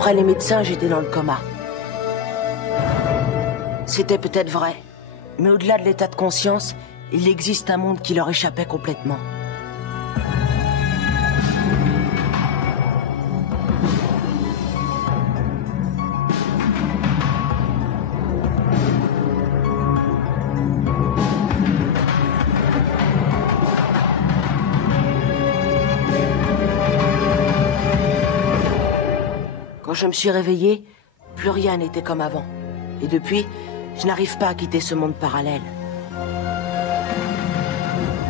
D'après les médecins, j'étais dans le coma. C'était peut-être vrai, mais au-delà de l'état de conscience, il existe un monde qui leur échappait complètement. Quand je me suis réveillé, plus rien n'était comme avant. Et depuis, je n'arrive pas à quitter ce monde parallèle.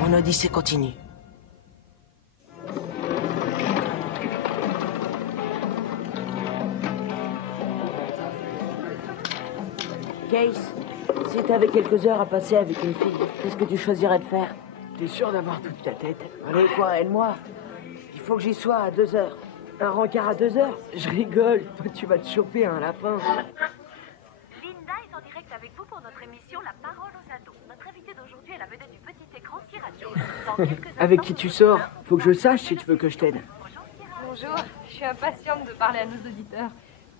Mon odyssée continue. Case, si t'avais quelques heures à passer avec une fille, qu'est-ce que tu choisirais de faire? T'es sûr d'avoir toute ta tête? Allez, quoi, aide-moi. Il faut que j'y sois à 2 heures. Un rencard à 2 heures? Je rigole, toi tu vas te choper un lapin. Linda est en direct avec vous pour notre émission La Parole aux ados. Notre invitée d'aujourd'hui est la vedette du petit écran Siradio. Dans quelques instants, Avec qui tu sors? Faut que je sache si tu veux que je t'aide. Bonjour, je suis impatiente de parler à nos auditeurs.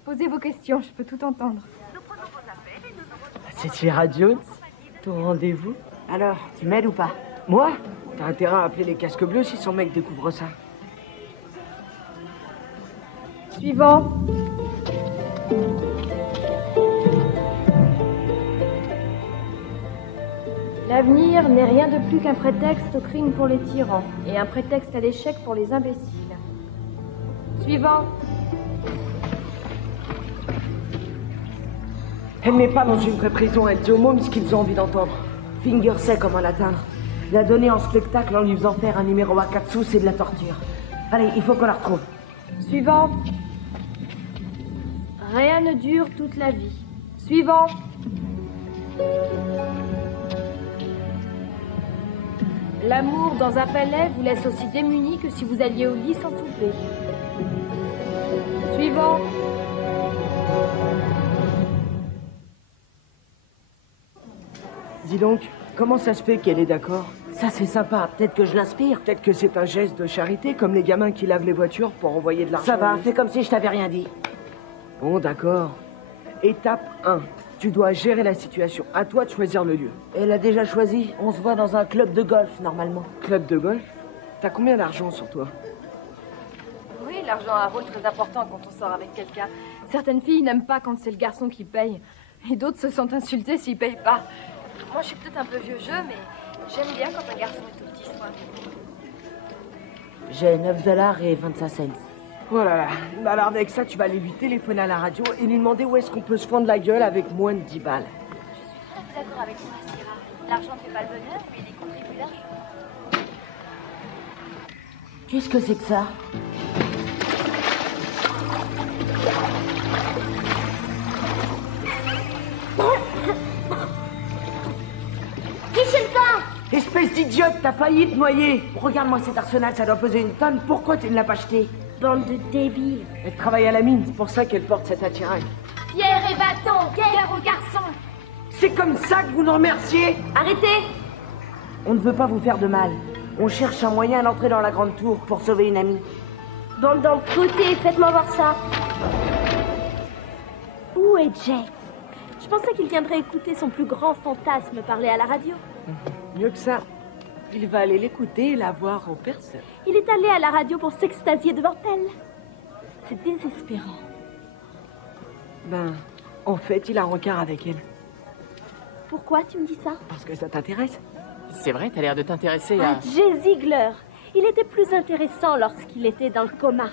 Posez vos questions, je peux tout entendre. nous prenons vos appels et nous nous retrouvons. C'est Siradio? Ton rendez-vous? Alors, tu m'aides ou pas? Moi? T'as intérêt à appeler les casques bleus si son mec découvre ça. Suivant. L'avenir n'est rien de plus qu'un prétexte au crime pour les tyrans et un prétexte à l'échec pour les imbéciles. Suivant. Elle n'est pas dans une vraie prison, elle dit aux mômes ce qu'ils ont envie d'entendre. Finger sait comment l'atteindre. La donner en spectacle en lui faisant faire un numéro à 4 sous, c'est de la torture. Allez, il faut qu'on la retrouve. Suivant. Rien ne dure toute la vie. Suivant. L'amour dans un palais vous laisse aussi démuni que si vous alliez au lit sans souper. Suivant. Dis donc, comment ça se fait qu'elle est d'accord? Ça, c'est sympa. Peut-être que je l'inspire. Peut-être que c'est un geste de charité, comme les gamins qui lavent les voitures pour envoyer de l'argent. Ça va, fais comme si je t'avais rien dit. Bon, d'accord. Étape 1. Tu dois gérer la situation. À toi de choisir le lieu. Elle a déjà choisi. On se voit dans un club de golf, normalement. Club de golf? T'as combien d'argent sur toi? Oui, l'argent a un rôle très important quand on sort avec quelqu'un. Certaines filles n'aiment pas quand c'est le garçon qui paye. Et d'autres se sentent insultées s'il paye pas. Moi, je suis peut-être un peu vieux jeu, mais j'aime bien quand un garçon est au petit soin. J'ai 9 $ et 25 cents. Oh là là. Alors avec ça, tu vas aller lui téléphoner à la radio et lui demander où est-ce qu'on peut se fendre la gueule avec moins de 10 balles. Je suis tout à fait d'accord avec toi, Syrah. L'argent ne fait pas le bonheur, mais il y contribue largement. Qu'est-ce que c'est que ça? Espèce d'idiote, t'as failli te noyer. Regarde-moi cet arsenal, ça doit peser une tonne. Pourquoi tu ne l'as pas acheté? Bande de débiles. Elle travaille à la mine, c'est pour ça qu'elle porte cet attirail. Pierre et bâton, guerre aux garçons. C'est comme ça que vous nous remerciez? Arrêtez. On ne veut pas vous faire de mal. On cherche un moyen d'entrer dans la grande tour pour sauver une amie. Bande d'empotés, faites-moi voir ça. Où est Jay? Je pensais qu'il viendrait écouter son plus grand fantasme parler à la radio. Mieux que ça, il va aller l'écouter et la voir en personne. Il est allé à la radio pour s'extasier devant elle. C'est désespérant. Ben, en fait, il a un rencard avec elle. Pourquoi tu me dis ça? Parce que ça t'intéresse? C'est vrai, t'as l'air de t'intéresser à... Jay Ziegler. Il était plus intéressant lorsqu'il était dans le coma.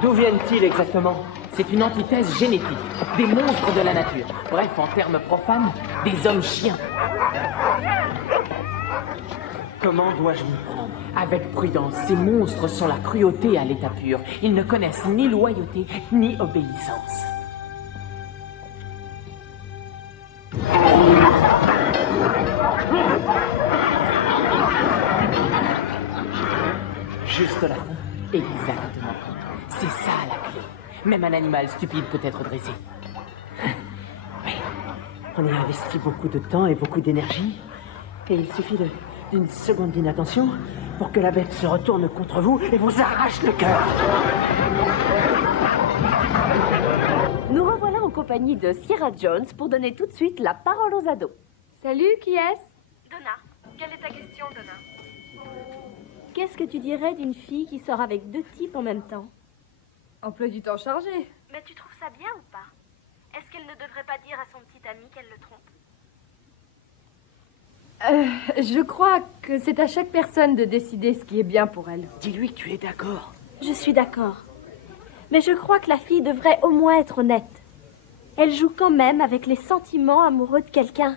D'où viennent-ils exactement? C'est une antithèse génétique, des monstres de la nature. Bref, en termes profanes, des hommes chiens. Comment dois-je m'y prendre? Avec prudence, ces monstres sont la cruauté à l'état pur. Ils ne connaissent ni loyauté, ni obéissance. Juste la fin. Exactement. C'est ça la clé. Même un animal stupide peut être dressé. Oui. On y a investi beaucoup de temps et beaucoup d'énergie. Et il suffit d'une seconde d'inattention pour que la bête se retourne contre vous et vous arrache le cœur. Nous revoilà en compagnie de Sierra Jones pour donner tout de suite la parole aux ados. Salut, qui est-ce? Donna, quelle est ta question, Donna? Qu'est-ce que tu dirais d'une fille qui sort avec 2 types en même temps? Emploi du temps chargé. Mais tu trouves ça bien ou pas? Est-ce qu'elle ne devrait pas dire à son petit ami qu'elle le trompe? Je crois que c'est à chaque personne de décider ce qui est bien pour elle. Dis-lui que tu es d'accord. Je suis d'accord. Mais je crois que la fille devrait au moins être honnête. Elle joue quand même avec les sentiments amoureux de quelqu'un.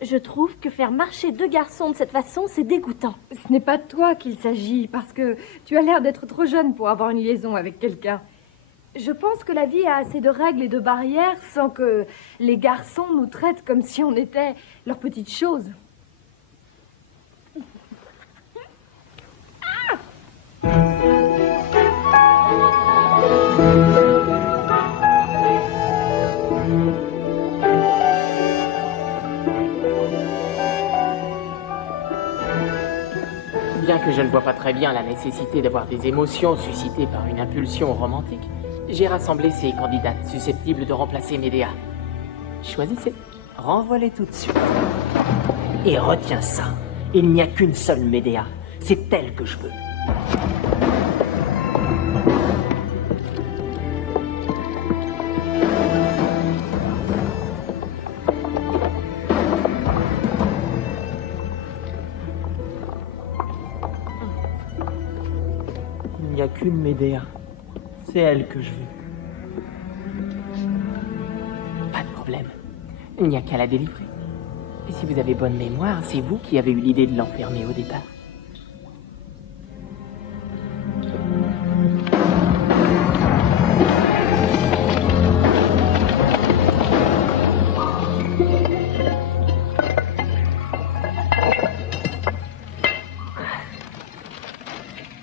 Je trouve que faire marcher 2 garçons de cette façon, c'est dégoûtant. Ce n'est pas de toi qu'il s'agit, parce que tu as l'air d'être trop jeune pour avoir une liaison avec quelqu'un. Je pense que la vie a assez de règles et de barrières sans que les garçons nous traitent comme si on était leurs petites choses. Bien que je ne vois pas très bien la nécessité d'avoir des émotions suscitées par une impulsion romantique, j'ai rassemblé ces candidates susceptibles de remplacer Médéa. Choisissez. Renvoie-les tout de suite. Et retiens ça. Il n'y a qu'une seule Médéa. C'est elle que je veux. Il n'y a qu'une Médéa. C'est elle que je veux. Pas de problème. Il n'y a qu'à la délivrer. Et si vous avez bonne mémoire, c'est vous qui avez eu l'idée de l'enfermer au départ.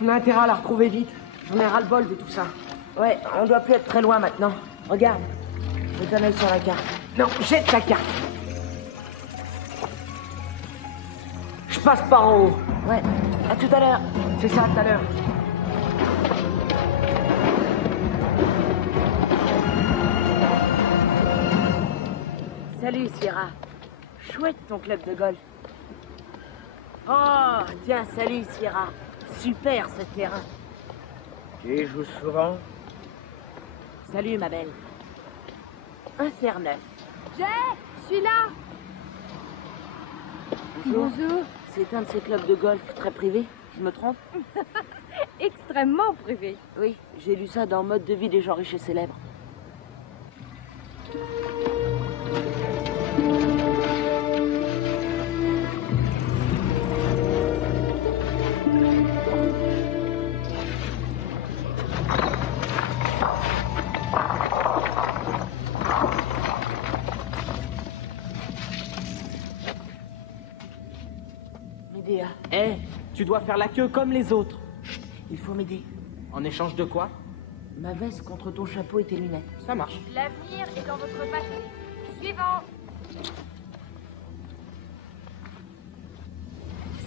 On a intérêt à la retrouver vite. J'en ai ras-le-bol de tout ça. Ouais, on doit plus être très loin maintenant. Regarde. Jette un œil sur la carte. Non, jette ta carte. Je passe par en haut. Ouais, à tout à l'heure. C'est ça, tout à l'heure. Salut, Sierra. Chouette ton club de golf. Oh, tiens, salut, Sierra. Super, ce terrain. Tu y joues souvent? Salut, ma belle. Un fer neuf. Jay, je suis là. Bonjour. C'est un de ces clubs de golf très privés, je me trompe? Extrêmement privé. Oui, j'ai lu ça dans Mode de vie des gens riches et célèbres. Médéa, Eh, tu dois faire la queue comme les autres. il faut m'aider. En échange de quoi? Ma veste contre ton chapeau et tes lunettes. Ça marche. L'avenir est dans votre passé. Suivant.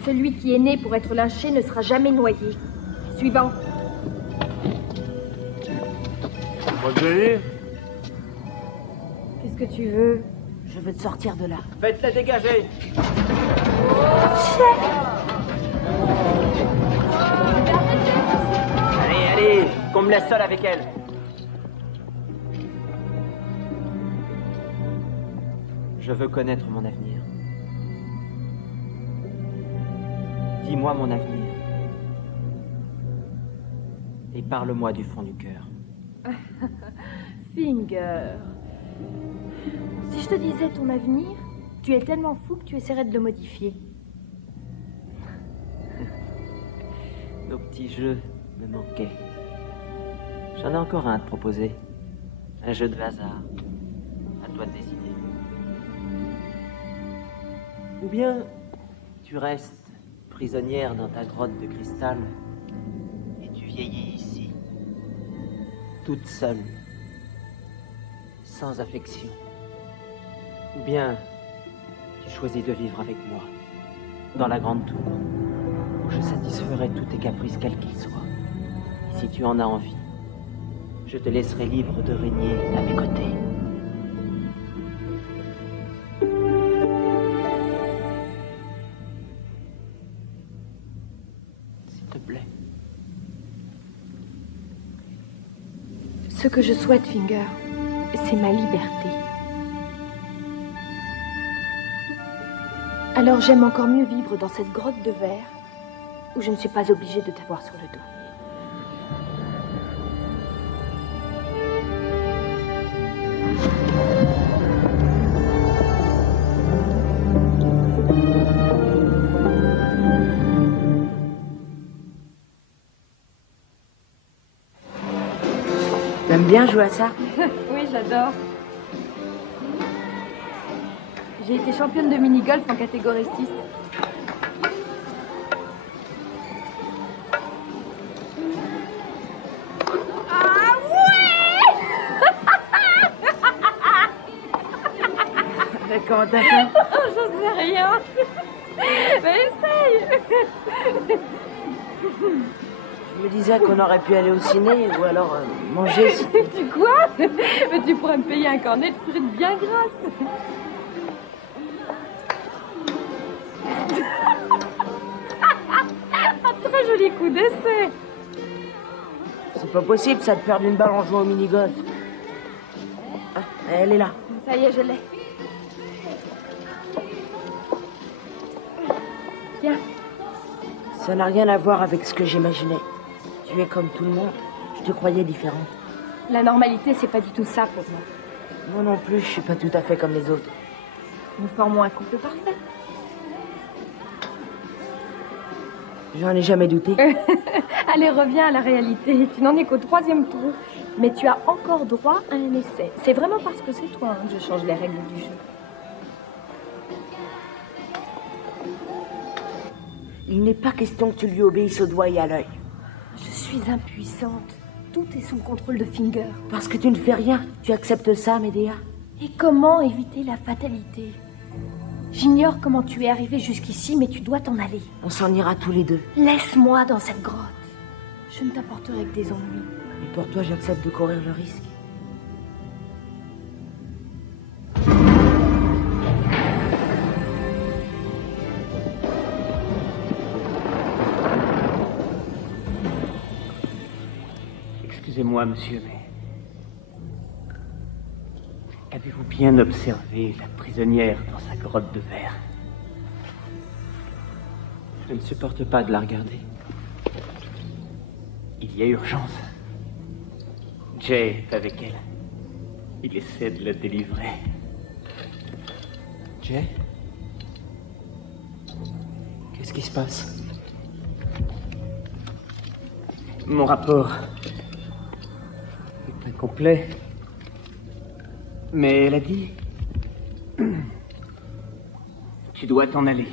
Celui qui est né pour être lynché ne sera jamais noyé. Suivant. Qu'est-ce que tu veux? Je veux te sortir de là. Faites-la dégager. Allez, allez, qu'on me laisse seul avec elle. Je veux connaître mon avenir. Dis-moi mon avenir. Et parle-moi du fond du cœur. Finger. Si je te disais ton avenir, tu es tellement fou que tu essaierais de le modifier. Nos petits jeux me manquaient. J'en ai encore un à te proposer. Un jeu de hasard. À toi de décider. Ou bien, tu restes prisonnière dans ta grotte de cristal et tu vis vieillis ici, toute seule, sans affection. Ou bien tu choisis de vivre avec moi, dans la grande tour, où je satisferai tous tes caprices quels qu'ils soient. Et si tu en as envie, je te laisserai libre de régner à mes côtés. S'il te plaît. Ce que je souhaite, Finger, c'est ma liberté. Alors j'aime encore mieux vivre dans cette grotte de verre où je ne suis pas obligée de t'avoir sur le dos. T'aimes bien jouer à ça? Oui, j'adore. J'ai été championne de mini-golf en catégorie 6. Ah ouais! Comment t'as fait? J'en sais rien. Mais essaye. Je me disais qu'on aurait pu aller au ciné ou alors manger. Tu quoi? Mais tu pourrais me payer un cornet de frites bien grasses. Un très joli coup d'essai. C'est pas possible, ça te perd une balle en jouant au mini-golf. Ah, elle est là. Ça y est, je l'ai. Tiens. Ça n'a rien à voir avec ce que j'imaginais. Tu es comme tout le monde. Je te croyais différente. La normalité, c'est pas du tout ça pour moi. Moi non plus, je suis pas tout à fait comme les autres. Nous formons un couple parfait. J'en ai jamais douté. Allez, reviens à la réalité. Tu n'en es qu'au 3e trou. Mais tu as encore droit à un essai. C'est vraiment parce que c'est toi que je change les règles du jeu. Il n'est pas question que tu lui obéisses au doigt et à l'œil. Je suis impuissante. Tout est sous le contrôle de Finger. Parce que tu ne fais rien. Tu acceptes ça, Médéa? Et comment éviter la fatalité? J'ignore comment tu es arrivé jusqu'ici, mais tu dois t'en aller. On s'en ira tous les deux. Laisse-moi dans cette grotte. Je ne t'apporterai que des ennuis. Et pour toi, j'accepte de courir le risque. Excusez-moi, monsieur, mais... Avez-vous bien observé la prisonnière dans sa grotte de verre? Je ne supporte pas de la regarder. Il y a urgence. Jay est avec elle. Il essaie de la délivrer. Jay? Qu'est-ce qui se passe? Mon rapport est incomplet. Mais elle a dit... Tu dois t'en aller.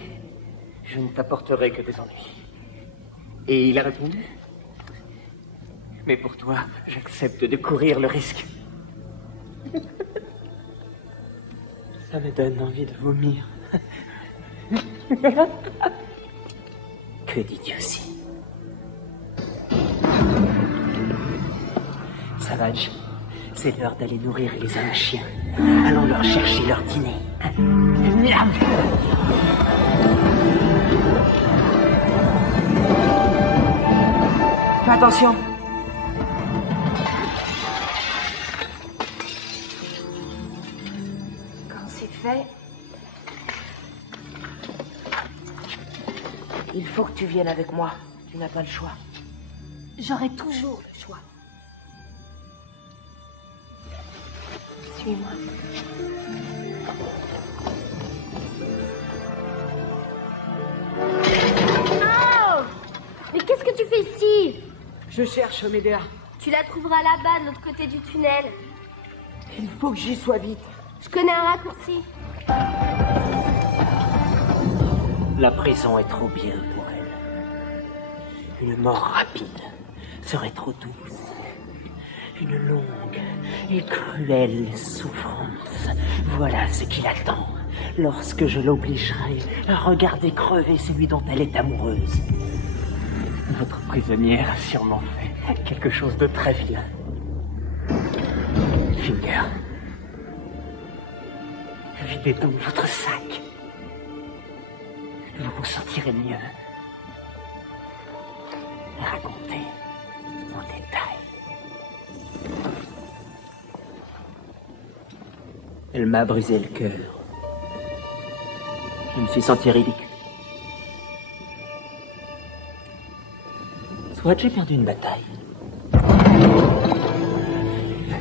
Je ne t'apporterai que des ennuis. Et il a répondu... Mais pour toi, j'accepte de courir le risque. Ça me donne envie de vomir. Que d'idiotie. Savage, c'est l'heure d'aller nourrir les hommes chiens. Allons leur chercher leur dîner. Fais attention. Quand c'est fait... Il faut que tu viennes avec moi. Tu n'as pas le choix. J'aurai toujours le choix. Suis-moi. Oh! Mais qu'est-ce que tu fais ici? Je cherche Médéa. Tu la trouveras là-bas, de l'autre côté du tunnel. Il faut que j'y sois vite. Je connais un raccourci. La prison est trop bien pour elle. Une mort rapide, serait trop douce. Une longue et cruelle souffrance. Voilà ce qui l'attend lorsque je l'obligerai à regarder crever celui dont elle est amoureuse. Votre prisonnière a sûrement fait quelque chose de très vilain. Finger, videz donc votre sac. Vous vous sentirez mieux. Racontez en détail. Elle m'a brisé le cœur. Je me suis senti ridicule. Soit j'ai perdu une bataille.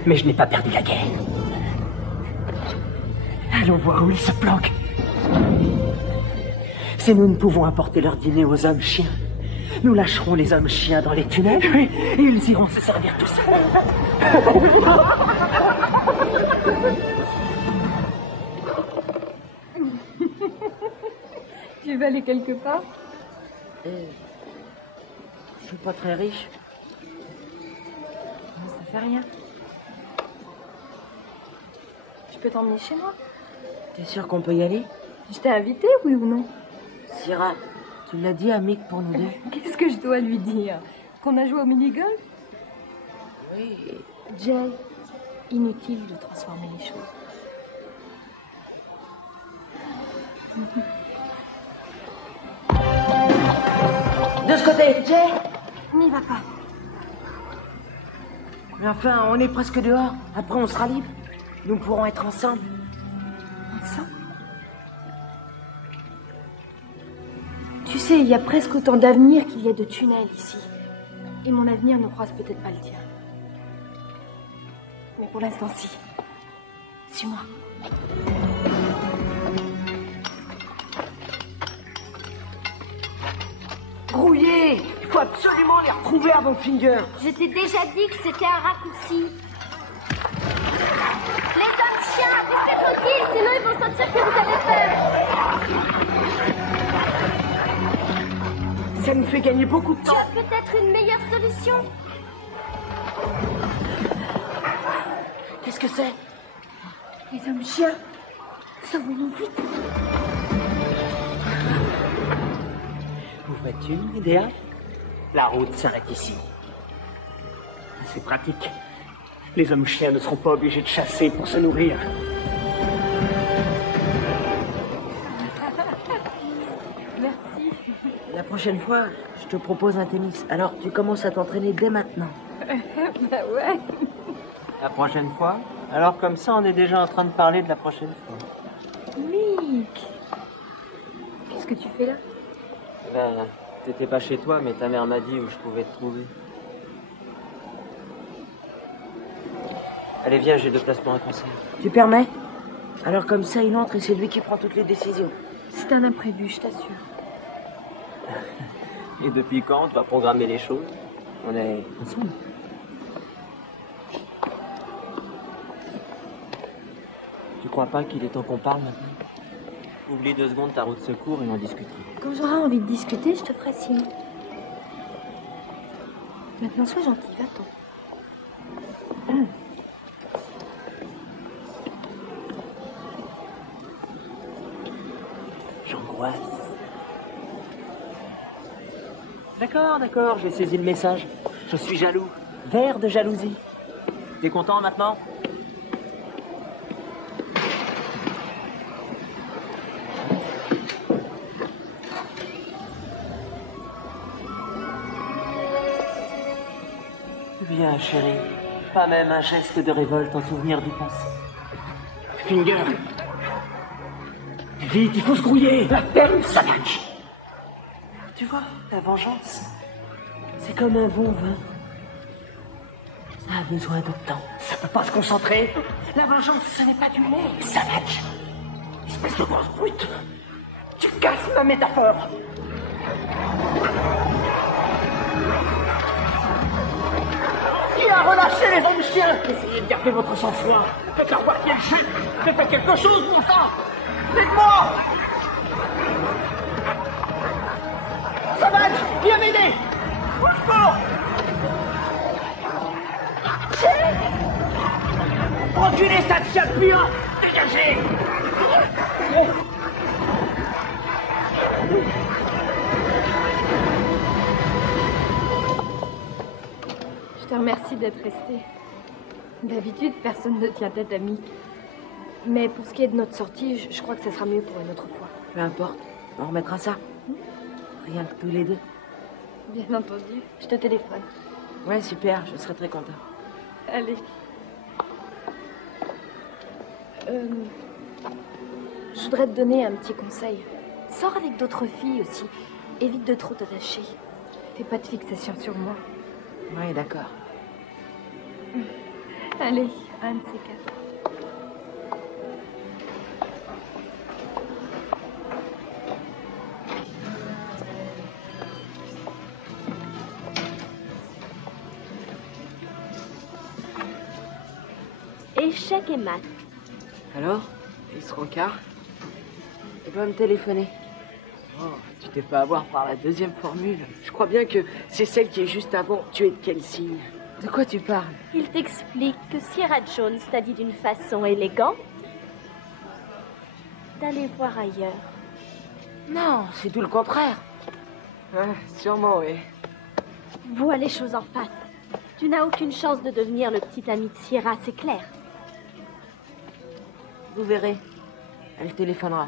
Mais je n'ai pas perdu la guerre. Allons voir où ils se planquent. Si nous ne pouvons apporter leur dîner aux hommes chiens, nous lâcherons les hommes chiens dans les tunnels et ils iront se servir tout seuls. Tu veux aller quelque part? Je suis pas très riche. Ça fait rien. Je peux t'emmener chez moi? T'es sûr qu'on peut y aller? Je t'ai invité, oui ou non? Syrah, tu l'as dit à Mick pour nous deux? Qu'est-ce que je dois lui dire? Qu'on a joué au mini-golf? Oui. Jay, inutile de transformer les choses. De ce côté, Jay! N'y va pas. Mais enfin, on est presque dehors. Après, on sera libre. Nous pourrons être ensemble. Ensemble? Tu sais, il y a presque autant d'avenir qu'il y a de tunnels ici. Et mon avenir ne croise peut-être pas le tien. Mais pour l'instant, si. Suis-moi. Grouillé! Il faut absolument les retrouver avant Finger. Je t'ai déjà dit que c'était un raccourci. Les hommes chiens, restez tranquilles, sinon ils vont sentir que vous avez peur. Ça nous fait gagner beaucoup de Tu temps. as peut-être une meilleure solution? Qu'est-ce que c'est? Les hommes chiens. Sauvons-nous vite. Où vas-tu, Médéa? La route s'arrête ici. C'est pratique. Les hommes chiens ne seront pas obligés de chasser pour se nourrir. Merci. La prochaine fois, je te propose un tennis. Alors, tu commences à t'entraîner dès maintenant. Bah ouais. La prochaine fois? Alors comme ça, on est déjà en train de parler de la prochaine fois. Mick. Qu'est-ce que tu fais là? Ben, t'étais pas chez toi, mais ta mère m'a dit où je pouvais te trouver. Allez, viens, j'ai 2 places pour un concert. Tu permets? Alors comme ça, il entre et c'est lui qui prend toutes les décisions. C'est un imprévu, je t'assure. Et depuis quand tu vas programmer les choses? On est ensemble. Tu crois pas qu'il est temps qu'on parle maintenant? Oublie 2 secondes ta route de secours et on discutera. Quand j'aurai envie de discuter, je te ferai signe. Maintenant, sois gentil, va-t'en. J'angoisse. D'accord, j'ai saisi le message. Je suis jaloux. Vert de jalousie. T'es content maintenant? Bien, chérie. Pas même un geste de révolte en souvenir du passé. Finger! Vite, il faut se grouiller! La ferme, Savage! Tu vois, la vengeance, c'est comme un bon vin. Ça a besoin de temps. Ça peut pas se concentrer! La vengeance, ce n'est pas du lait. Savage! Espèce de grosse brute! Tu casses ma métaphore! Qui a relâché les hommes chiens? Essayez de garder votre sang-froid! Faites-leur voir qu'il chute! Mais faites quelque chose, bon sang! Dites-moi! Savage, viens m'aider! Au secours! enculé, sale chien puant! Dégagez! Je te remercie d'être resté. D'habitude, personne ne tient tête à Mick. Mais pour ce qui est de notre sortie, je crois que ça sera mieux pour une autre fois. Peu importe, on remettra ça. Rien que tous les deux. Bien entendu, je te téléphone. Ouais, super, je serais très content. Allez. Je voudrais te donner un petit conseil. Sors avec d'autres filles aussi. Évite de trop t'attacher. Fais pas de fixation sur moi. Ouais, d'accord. Allez, un de ces quatre. Échec et mat. Alors, il se rencard? Tu peux me téléphoner? Oh, tu t'es fait avoir par la deuxième formule. Je crois bien que c'est celle qui est juste avant. Tu es de quel signe? De quoi tu parles? Il t'explique que Sierra Jones t'a dit d'une façon élégante d'aller voir ailleurs. Non, c'est tout le contraire. Ouais, sûrement, oui. Vois les choses en face. Tu n'as aucune chance de devenir le petit ami de Sierra, c'est clair. Vous verrez. Elle téléphonera.